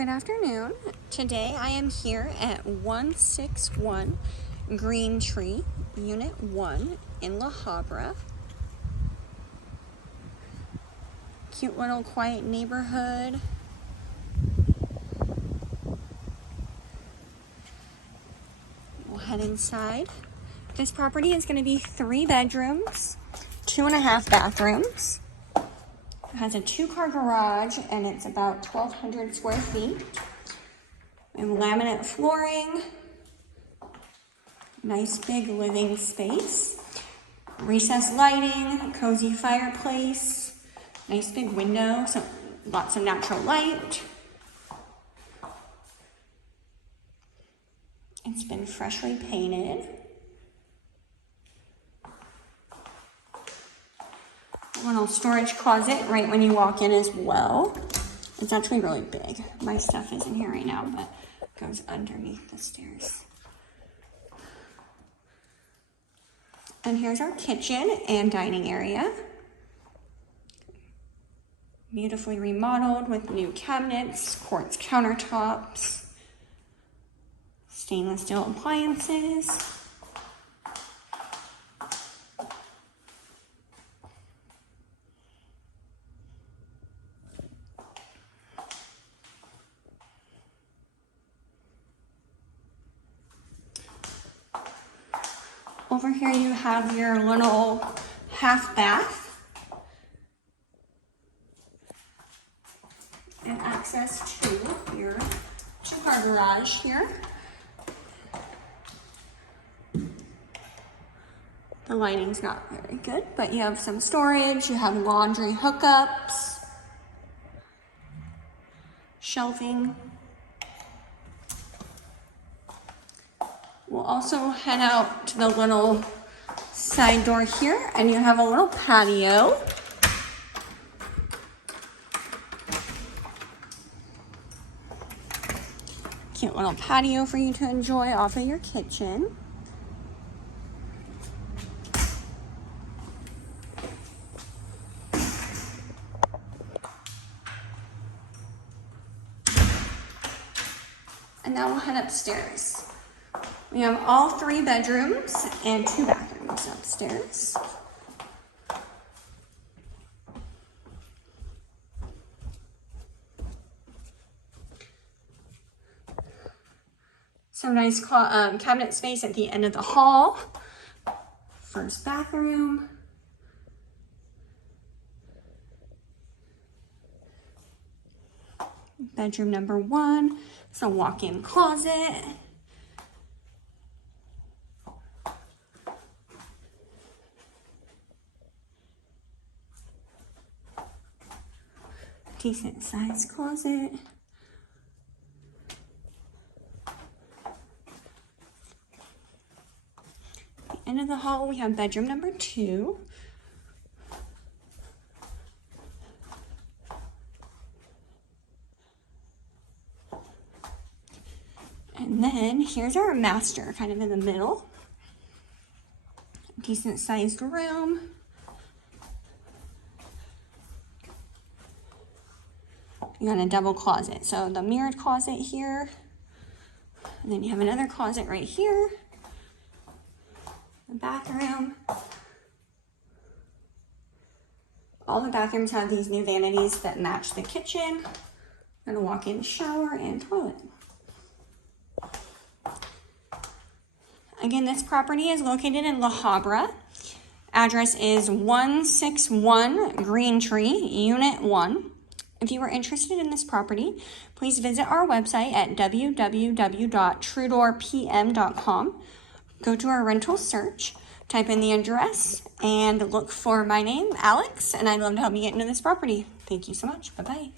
Good afternoon. Today I am here at 161 Greentree, Unit 1 in La Habra. Cute little quiet neighborhood. We'll head inside. This property is going to be 3 bedrooms, 2.5 bathrooms. It has a 2-car garage and it's about 1,200 square feet. And laminate flooring. Nice big living space. Recessed lighting, cozy fireplace. Nice big window, so lots of natural light. It's been freshly painted. A little storage closet right when you walk in as well. It's actually really big. My stuff is in here right now, but it goes underneath the stairs. And here's our kitchen and dining area. Beautifully remodeled with new cabinets, quartz countertops, stainless steel appliances. Over here you have your little half bath and access to your 2-car garage here. The lighting's not very good, but you have some storage, you have laundry hookups, shelving. We'll also head out to the little side door here, and you have a little patio. Cute little patio for you to enjoy off of your kitchen. And now we'll head upstairs. We have all 3 bedrooms and 2 bathrooms upstairs. Some nice cabinet space at the end of the hall. First bathroom. Bedroom number 1. It's a walk-in closet. Decent sized closet. At the end of the hall, we have bedroom number 2. And then here's our master, kind of in the middle. Decent sized room. You got a double closet. So the mirrored closet here. And then you have another closet right here. The bathroom. All the bathrooms have these new vanities that match the kitchen. And a walk-in shower and toilet. Again, this property is located in La Habra. Address is 161 Greentree, Unit 1. If you are interested in this property, please visit our website at www.TrueDoorPM.com. Go to our rental search, type in the address, and look for my name, Alex, and I'd love to help you get into this property. Thank you so much. Bye-bye.